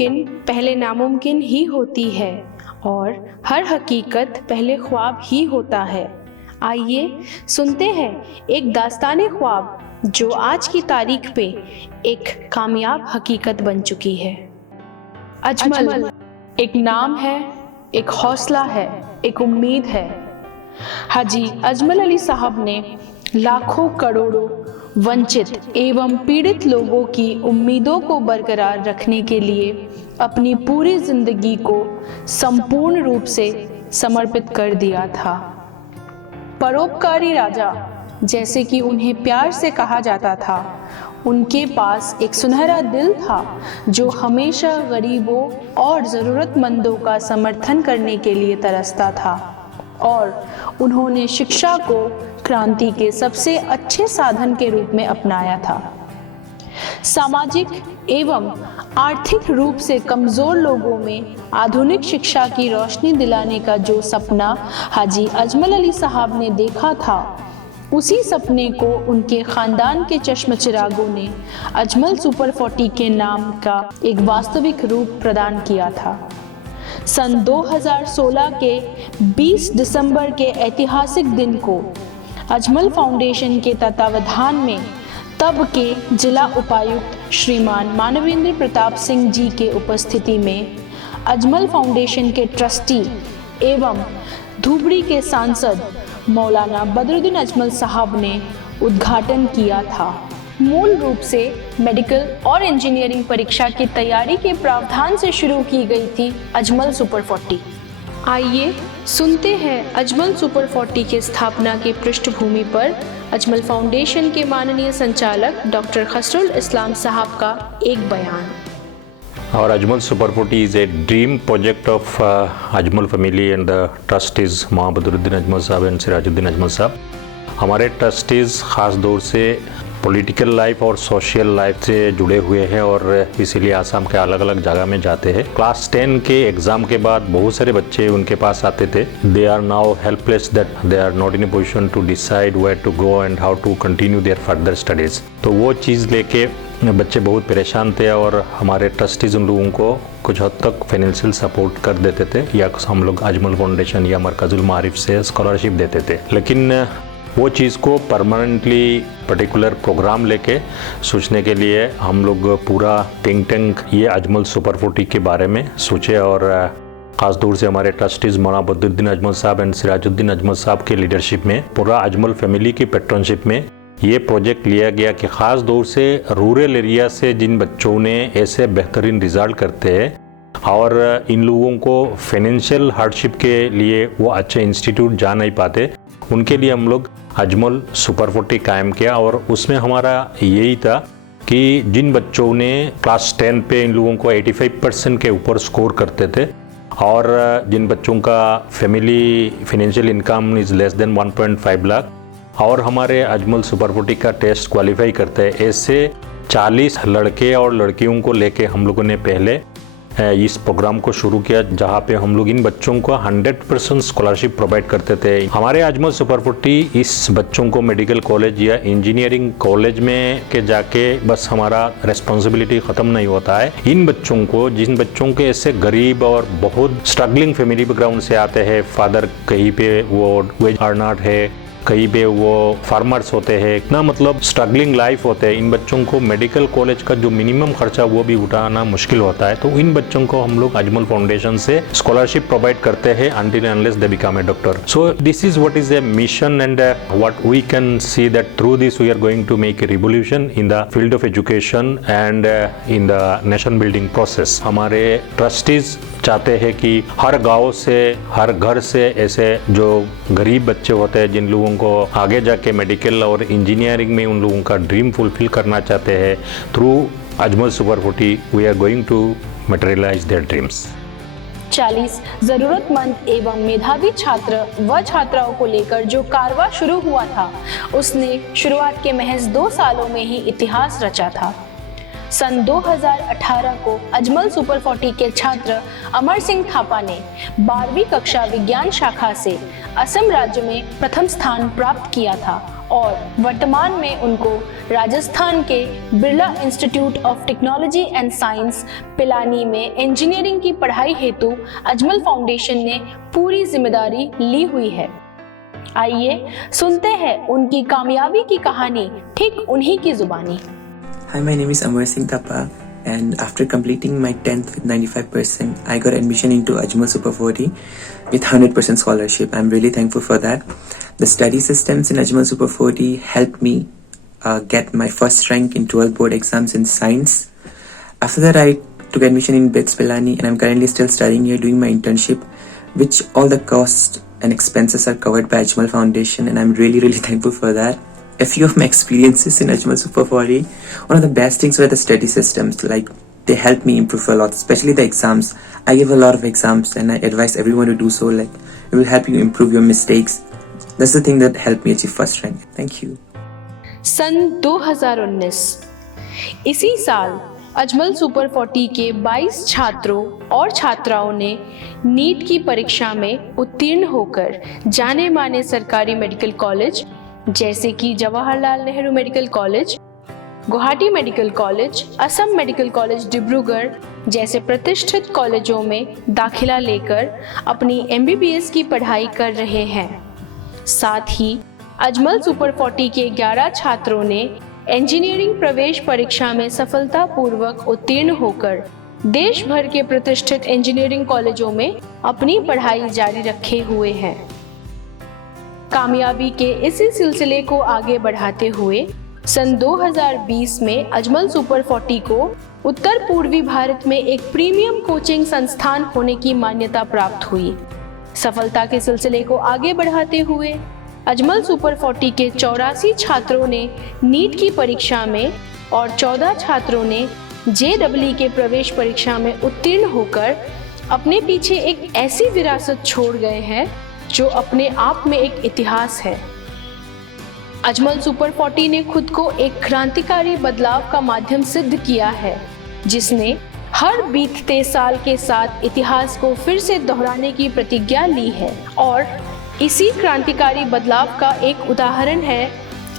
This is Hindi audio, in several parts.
मुमकिन पहले नामुमकिन ही होती है और हर हकीकत पहले ख्वाब ही होता है। आइए सुनते हैं एक दास्ताने ख्वाब जो आज की तारीख पे एक कामयाब हकीकत बन चुकी है। अजमल एक नाम है, एक हौसला है, एक उम्मीद है। हाजी अजमल अली साहब ने लाखों करोड़ों वंचित एवं पीड़ित लोगों की उम्मीदों को बरकरार रखने के लिए अपनी पूरी जिंदगी को संपूर्ण रूप से समर्पित कर दिया था। परोपकारी राजा जैसे कि उन्हें प्यार से कहा जाता था, उनके पास एक सुनहरा दिल था जो हमेशा गरीबों और ज़रूरतमंदों का समर्थन करने के लिए तरसता था और उन्होंने शिक्षा को क्रांति के सबसे अच्छे साधन के रूप में अपनाया था। सामाजिक एवं आर्थिक रूप से कमज़ोर लोगों में आधुनिक शिक्षा की रोशनी दिलाने का जो सपना हाजी अजमल अली साहब ने देखा था, उसी सपने को उनके ख़ानदान के चश्मचिरागों ने अजमल सुपर 40 के नाम का एक वास्तविक रूप प्रदान किया था। सन 2016 के 20 दिसंबर के ऐतिहासिक दिन को अजमल फाउंडेशन के तत्वावधान में तब के जिला उपायुक्त श्रीमान मानवेंद्र प्रताप सिंह जी के उपस्थिति में अजमल फाउंडेशन के ट्रस्टी एवं धुबरी के सांसद मौलाना बदरुद्दीन अजमल साहब ने उद्घाटन किया था। मूल रूप से मेडिकल और इंजीनियरिंग परीक्षा की तैयारी के प्रावधान से शुरू की गई थी अजमल सुपर 40। आइए सुनते हैं अजमल सुपर 40 की स्थापना की पृष्ठभूमि पर अजमल फाउंडेशन के माननीय संचालक डॉक्टर खसरुल इस्लाम साहब का एक बयान। Our Ajmal Super 40 is a dream project of Ajmal family and the trustees Mohammad Badruddin Ajmal साहब and सिराजुद्दीन अजमल साहब। हमारे ट्रस्टीज़ ख़ास तौर से पॉलिटिकल लाइफ और सोशल लाइफ से जुड़े हुए हैं और इसीलिए आसाम के अलग अलग जगह में जाते हैं। क्लास 10 के एग्ज़ाम के बाद बहुत सारे बच्चे उनके पास आते थे। They are now helpless that they are not in a position to decide where to go and how to continue their further studies. तो वो चीज़ लेके बच्चे बहुत परेशान थे और हमारे ट्रस्टीज़ उन लोगों को कुछ हद तक फाइनेंशियल सपोर्ट कर देते थे या हम लोग अजमल फाउंडेशन या मरकजुल मारिफ से स्कॉलरशिप देते थे। लेकिन वो चीज़ को परमानेंटली पर्टिकुलर प्रोग्राम लेके सोचने के लिए हम लोग पूरा थिंक टैंक ये अजमल सुपर 40 के बारे में सोचे और ख़ास तौर से हमारे ट्रस्टीज़ मौलाना बदरुद्दीन अजमल साहब एंड सिराजुद्दीन अजमल साहब के लीडरशिप में पूरा अजमल फैमिली की पैट्रनशिप में ये प्रोजेक्ट लिया गया कि ख़ास तौर से रूरल एरिया से जिन बच्चों ने ऐसे बेहतरीन रिज़ल्ट करते हैं और इन लोगों को फाइनेंशियल हार्डशिप के लिए वो अच्छे इंस्टीट्यूट जा नहीं पाते, उनके लिए हम लोग अजमल सुपर 40 कायम किया। और उसमें हमारा यही था कि जिन बच्चों ने क्लास 10 पे इन लोगों को 85% के ऊपर स्कोर करते थे और जिन बच्चों का family financial income is less than 1.5 lakh और हमारे अजमल सुपर 40 का टेस्ट क्वालिफाई करते हैं, ऐसे 40 लड़के और लड़कियों को लेके हम लोगों ने पहले इस प्रोग्राम को शुरू किया, जहाँ पे हम लोग इन बच्चों को 100% स्कॉलरशिप प्रोवाइड करते थे। हमारे अजमल सुपर 40 इस बच्चों को मेडिकल कॉलेज या इंजीनियरिंग कॉलेज में के जाके बस हमारा रिस्पॉन्सिबिलिटी ख़त्म नहीं होता है। इन बच्चों को, जिन बच्चों के ऐसे गरीब और बहुत स्ट्रगलिंग फैमिली बैकग्राउंड से आते हैं, फादर कहीं पे वो वेज अर्नर है, कहीं पे वो फार्मर्स होते हैं, इतना मतलब स्ट्रगलिंग लाइफ होते हैं, इन बच्चों को मेडिकल कॉलेज का जो मिनिमम खर्चा वो भी उठाना मुश्किल होता है। तो इन बच्चों को हम लोग अजमल फाउंडेशन से स्कॉलरशिप प्रोवाइड करते हैं until and unless they become a doctor. So this is what is a mission and what we can see that through this we are going to make a revolution in the field of education and in the nation building process. हमारे ट्रस्टीज चाहते हैं कि हर गांव से, हर घर से ऐसे जो गरीब बच्चे होते हैं जिन लोगों को आगे जाके मेडिकल और इंजीनियरिंग में उन लोगों का ड्रीम फुलफिल करना चाहते हैं, through Ajmal super 40 we are going to materialise their dreams. 40 जरूरतमंद एवं मेधावी छात्र व छात्राओं को लेकर जो कारवां शुरू हुआ था, उसने शुरुआत के महज 2 सालों में ही इतिहास रचा था। सन 2018 को अजमल सुपर 40 के छात्र अमर सिंह थापा ने 12वीं कक्षा विज्ञान शाखा से असम राज्य में प्रथम स्थान प्राप्त किया था और वर्तमान में उनको राजस्थान के Birla institute of technology and science Pilani में इंजीनियरिंग की पढ़ाई हेतु अजमल फाउंडेशन ने पूरी जिम्मेदारी ली हुई है। आइए सुनते हैं उनकी कामयाबी की कहानी ठीक उन्हीं की जुबानी। Hi, my name is Amar Singh Thapa, and after completing my 10th with 95%, I got admission into Ajmal Super 40 with 100% scholarship. I'm really thankful for that. The study systems in Ajmal Super 40 helped me get my first rank in 12 board exams in science. After that, I took admission in BITS Pilani, and I'm currently still studying here doing my internship, which all the costs and expenses are covered by Ajmal Foundation, and I'm really thankful for that. A few of my experiences in Ajmal Super 40, one of the best things were the study systems. Like, they helped me improve a lot, especially the exams. I give a lot of exams and I advise everyone to do so. Like, it will help you improve your mistakes. That's the thing that helped me achieve first rank. Thank you. सन 2019 इसी साल अजमल सुपर 40 के 22 छात्रों और छात्राओं ने नीट की परीक्षा में उत्तीर्ण होकर जाने माने सरकारी मेडिकल कॉलेज जैसे कि Jawaharlal Nehru medical college, Guwahati medical college, Assam medical college Dibrugarh जैसे प्रतिष्ठित कॉलेजों में दाखिला लेकर अपनी MBBS की पढ़ाई कर रहे हैं। साथ ही अजमल सुपर 40 के 11 छात्रों ने इंजीनियरिंग प्रवेश परीक्षा में सफलतापूर्वक उत्तीर्ण होकर देश भर के प्रतिष्ठित इंजीनियरिंग कॉलेजों में अपनी पढ़ाई जारी रखे हुए हैं। कामयाबी के इसी सिलसिले को आगे बढ़ाते हुए सन 2020 में अजमल सुपर 40 को उत्तर पूर्वी भारत में एक प्रीमियम कोचिंग संस्थान होने की मान्यता प्राप्त हुई। सफलता के सिलसिले को आगे बढ़ाते हुए अजमल सुपर 40 के 84 छात्रों ने नीट की परीक्षा में और 14 छात्रों ने JEE के प्रवेश परीक्षा में उत्तीर्ण होकर अपने पीछे एक ऐसी विरासत छोड़ गए हैं जो अपने आप में एक इतिहास है। अजमल सुपर 40 ने खुद को एक क्रांतिकारी बदलाव का माध्यम सिद्ध किया है, जिसने हर बीतते साल के साथ इतिहास को फिर से दोहराने की प्रतिज्ञा ली है। और इसी क्रांतिकारी बदलाव का एक उदाहरण है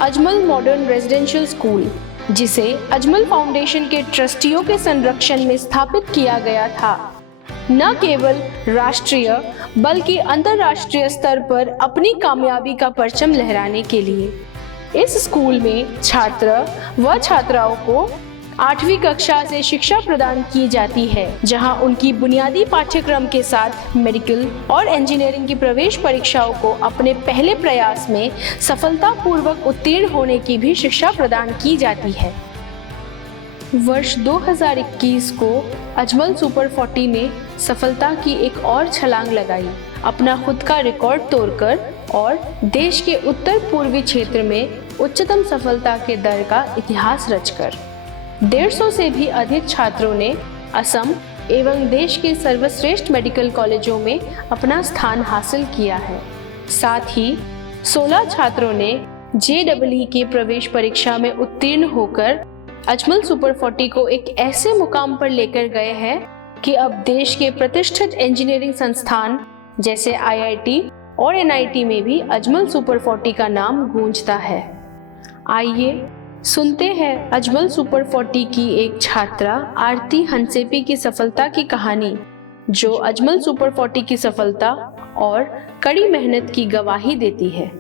अजमल मॉडर्न रेजिडेंशियल स्कूल, जिसे अजमल फाउंडेशन के ट्रस्टियों के संरक्षण में स्थापित किया गया था। न केवल राष्ट्रीय बल्कि अंतर्राष्ट्रीय स्तर पर अपनी कामयाबी का परचम लहराने के लिए इस स्कूल में छात्र व छात्राओं को 8वीं कक्षा से शिक्षा प्रदान की जाती है, जहां उनकी बुनियादी पाठ्यक्रम के साथ मेडिकल और इंजीनियरिंग की प्रवेश परीक्षाओं को अपने पहले प्रयास में सफलतापूर्वक उत्तीर्ण होने की भी शिक्षा प्रदान की जाती है। वर्ष 2021 को अजमल सुपर 40 ने सफलता की एक और छलांग लगाई, अपना खुद का रिकॉर्ड तोड़कर और देश के उत्तर पूर्वी क्षेत्र में उच्चतम सफलता के दर का इतिहास रचकर। 150 से भी अधिक छात्रों ने असम एवं देश के सर्वश्रेष्ठ मेडिकल कॉलेजों में अपना स्थान हासिल किया है। साथ ही 16 छात्रों ने JEE के प्रवेश परीक्षा में उत्तीर्ण होकर अजमल सुपर 40 को एक ऐसे मुकाम पर लेकर गए हैं कि अब देश के प्रतिष्ठित इंजीनियरिंग संस्थान जैसे IIT और NIT में भी अजमल सुपर 40 का नाम गूंजता है। आइए सुनते हैं अजमल सुपर 40 की एक छात्रा आरती हंसेपी की सफलता की कहानी, जो अजमल सुपर 40 की सफलता और कड़ी मेहनत की गवाही देती है।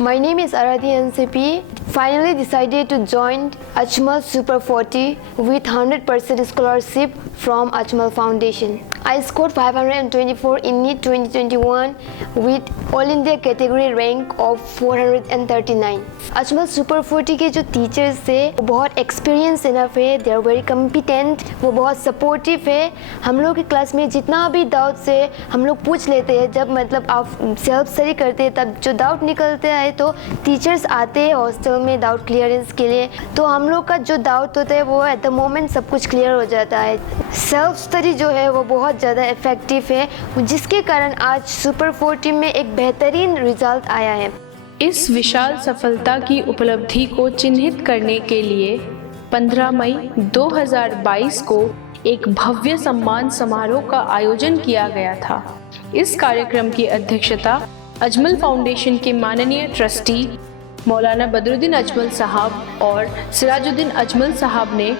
My name is Arati Hansepi. Finally decided to join Ajmal Super 40 with 100% scholarship from Ajmal Foundation. I scored 524 in NEET 2021 with All India category rank of 439. Ajmal Super 40 के जो टीचर्स थे वो बहुत एक्सपीरियंस इनफ है, दे आर वेरी कम्पिटेंट, वो बहुत सपोर्टिव है। हम लोग की क्लास में जितना भी डाउट्स है हम लोग पूछ लेते हैं, जब मतलब आप सेल्फ स्टडी करते हैं तब जो डाउट निकलते हैं तो टीचर्स आते हैं हॉस्टल में डाउट क्लियरेंस के लिए, तो हम लोग का जो डाउट होता है वो एट द मोमेंट सब कुछ क्लियर हो जाता है। सेल्फ स्टडी जो है वो बहुत ज़्यादा इफेक्टिव है, जिसके कारण आज सुपर 40 में एक बेहतरीन रिजल्ट आया है। इस विशाल सफलता की उपलब्धि को चिन्हित करने के लिए 15 मई 2022 को एक भव्य सम्मान समारोह का आयोजन किया गया था। इस कार्यक्रम की अध्यक्षता अजमल फाउंडेशन के माननीय ट्रस्टी मौलाना बदरुद्दीन अजमल साहब और सिराजुद्दीन अजमल साहब ने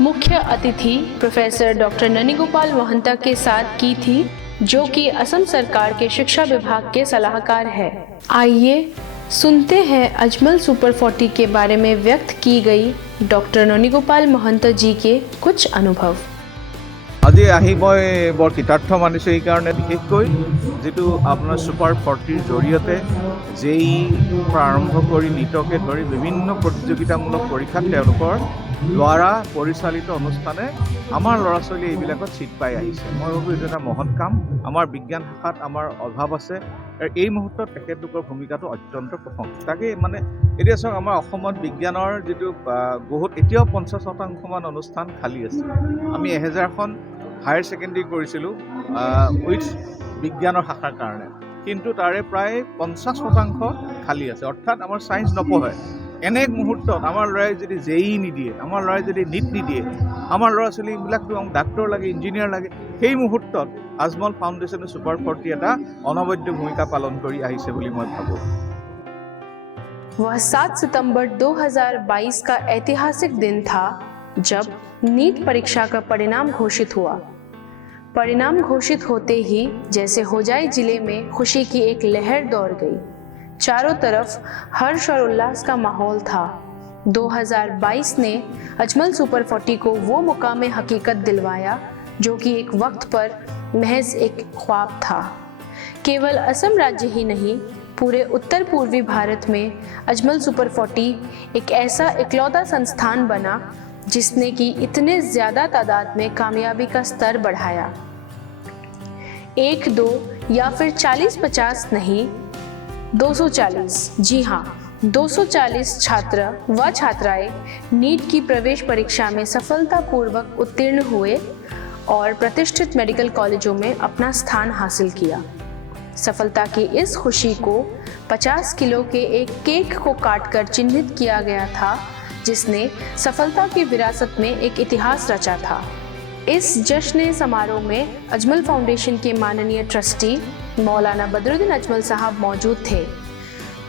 मुख्य अतिथि प्रोफेसर डॉक्टर ननीगोपाल महंता के साथ की थी, जो कि असम सरकार के शिक्षा विभाग के सलाहकार है। आइए सुनते हैं अजमल सुपर 40 के बारे में व्यक्त की गई डॉक्टर ननीगोपाल महंता जी के कुछ अनुभव। আজি আহি মই বৰ কৃতাৰ্থ মানিছোঁ এইকাৰণে, বিশেষকৈ যিটো আপোনাৰ ছুপাৰ 40ৰ জৰিয়তে যেই আৰম্ভ কৰি নীটকে ধৰি বিভিন্ন প্ৰতিযোগিতামূলক পৰীক্ষাত তেওঁলোকৰ দ্বাৰা পৰিচালিত অনুষ্ঠানে আমাৰ ল'ৰা ছোৱালী এইবিলাকত ছিট পাই আহিছে। মই ভাবোঁ এইটো এটা মহৎ কাম। আমাৰ বিজ্ঞান শাখাত আমাৰ অভাৱ আছে, আৰু এই মুহূৰ্তত তেখেতলোকৰ ভূমিকাটো অত্যন্ত প্ৰশংসনীয়। তাকে মানে এতিয়া চাওক, আমাৰ অসমত বিজ্ঞানৰ যিটো বহুত এতিয়াও 50% অনুষ্ঠান খালী আছে। আমি 1000খন হায়াৰ ছেকেণ্ডেৰী কৰিছিলোঁ উইথ বিজ্ঞানৰ শাখাৰ কাৰণে, কিন্তু তাৰে প্ৰায় 50% খালী আছে, অৰ্থাৎ আমাৰ ছায়েন্স নপঢ়ে। এনে মুহূৰ্তত আমাৰ ল'ৰাই যদি জেই নিদিয়ে, আমাৰ ল'ৰাই যদি নীট নিদিয়ে, আমাৰ ল'ৰা ছোৱালীবিলাকতো ডাক্তৰ লাগে, ইঞ্জিনিয়াৰ লাগে, সেই মুহূৰ্তত আজমল ফাউণ্ডেশ্যনে ছুপাৰ 40 এটা অনবদ্য ভূমিকা পালন কৰি আহিছে বুলি মই ভাবোঁ। वह 7 सितंबर 2022 का ऐतिहासिक दिन था जब नीट परीक्षा का परिणाम घोषित हुआ। परिणाम घोषित होते ही जैसे होजाई जिले में खुशी की एक लहर दौड़ गई। चारों तरफ हर्ष और उल्लास का माहौल था। 2022 ने अजमल सुपर 40 को वो मुकाम हकीकत दिलवाया जो कि एक वक्त पर महज एक ख्वाब था। केवल असम राज्य ही नहीं, पूरे उत्तर पूर्वी भारत में अजमल सुपर 40 एक ऐसा इकलौता संस्थान बना जिसने कि इतने ज़्यादा तादाद में कामयाबी का स्तर बढ़ाया। 1, 2 या फिर 40-50 नहीं, 240, जी हाँ 240 छात्र व छात्राएं नीट की प्रवेश परीक्षा में सफलतापूर्वक उत्तीर्ण हुए और प्रतिष्ठित मेडिकल कॉलेजों में अपना स्थान हासिल किया। सफलता की इस खुशी को 50 किलो के एक केक को काटकर चिन्हित किया गया था, जिसने सफलता की विरासत में एक इतिहास रचा था। इस जश्न समारोह में अजमल फाउंडेशन के माननीय ट्रस्टी मौलाना बदरुद्दीन अजमल साहब मौजूद थे,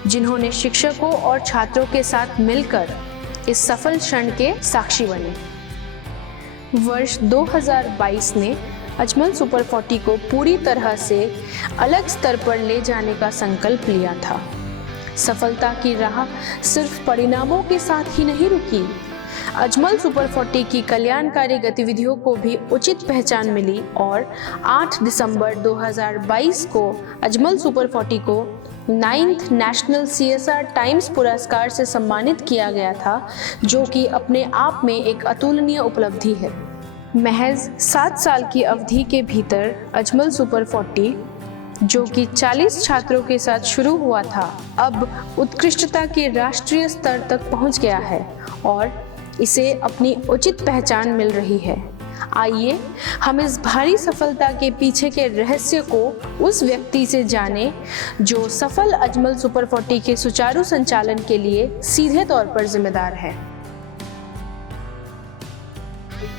जिन्होंने शिक्षकों और छात्रों के साथ मिलकर इस सफल क्षण के साक्षी बने। वर्ष 2022 ने अजमल सुपर 40 को पूरी तरह से अलग स्तर पर ले जाने का संकल्प लिया था। सफलता की राह सिर्फ परिणामों के साथ ही नहीं रुकी। अजमल सुपर 40 की कल्याणकारी गतिविधियों को भी उचित पहचान मिली और 8 दिसंबर 2022 को अजमल सुपर 40 को 9th नेशनल CSR टाइम्स पुरस्कार से सम्मानित किया गया था, जो कि अपने आप में एक अतुलनीय उपलब्धि है। महज 7 साल की अवधि के भीतर अजमल सुपर 40, जो कि 40 छात्रों के साथ शुरू हुआ था, अब उत्कृष्टता के राष्ट्रीय स्तर तक पहुंच गया है और इसे अपनी उचित पहचान मिल रही है। आइए हम इस भारी सफलता के पीछे के रहस्य को उस व्यक्ति से जाने जो सफल अजमल सुपर 40 के सुचारू संचालन के लिए सीधे तौर पर जिम्मेदार है।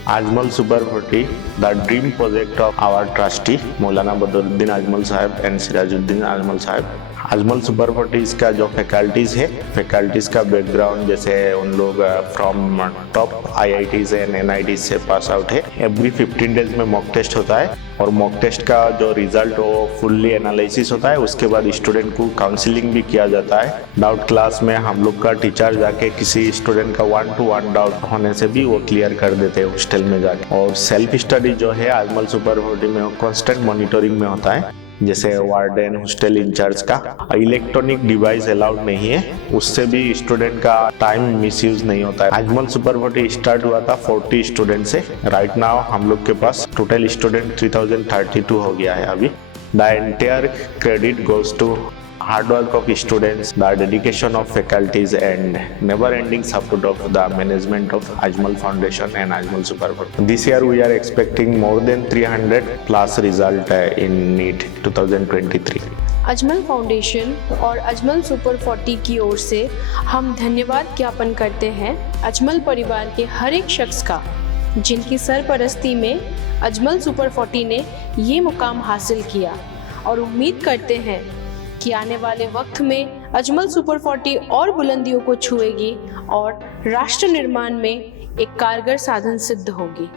Ajmal Super 40, the dream project of our trustee Maulana Badruddin Ajmal Sahib and Sirajuddin Ajmal Sahib। Ajmal super 40 का जो फैकल्टीज़ है, फैकल्टीज़ का बैकग्राउंड जैसे उन लोग from top IITs and NITs से पास आउट है। एवरी 15 डेज में मॉक टेस्ट होता है और मॉक टेस्ट का जो रिजल्ट वो फुल्ली एनालिसिस होता है। उसके बाद स्टूडेंट को काउंसलिंग भी किया जाता है। डाउट क्लास में हम लोग का टीचर जाके किसी स्टूडेंट का 1-to-1 डाउट होने से भी वो क्लियर कर देते हैं हॉस्टल में जाके। और सेल्फ स्टडी जो है अजमल सुपर 40 में कॉन्स्टेंट मॉनिटरिंग में होता है, जैसे वार्डन हॉस्टल इंचार्ज का। इलेक्ट्रॉनिक डिवाइस अलाउड नहीं है, उससे भी स्टूडेंट का टाइम मिसयूज नहीं होता है। अजमल सुपर 40 स्टार्ट हुआ था 40 स्टूडेंट से। राइट नाउ हम लोग के पास टोटल स्टूडेंट 3032 हो गया है अभी। The entire credit goes to hard work of students, the dedication of faculties and never-ending support of the management of Ajmal Foundation and Ajmal Super 40. This year we are expecting more than 300 plus result in NEET 2023. Ajmal foundation और अजमल सुपर 40 की ओर से हम धन्यवाद ज्ञापन करते हैं अजमल परिवार के हर एक शख्स का, जिनकी सरपरस्ती में अजमल सुपर 40 ने ये मुकाम हासिल किया, और उम्मीद करते हैं कि आने वाले वक्त में अजमल सुपर 40 और बुलंदियों को छुएगी और राष्ट्र निर्माण में एक कारगर साधन सिद्ध होगी।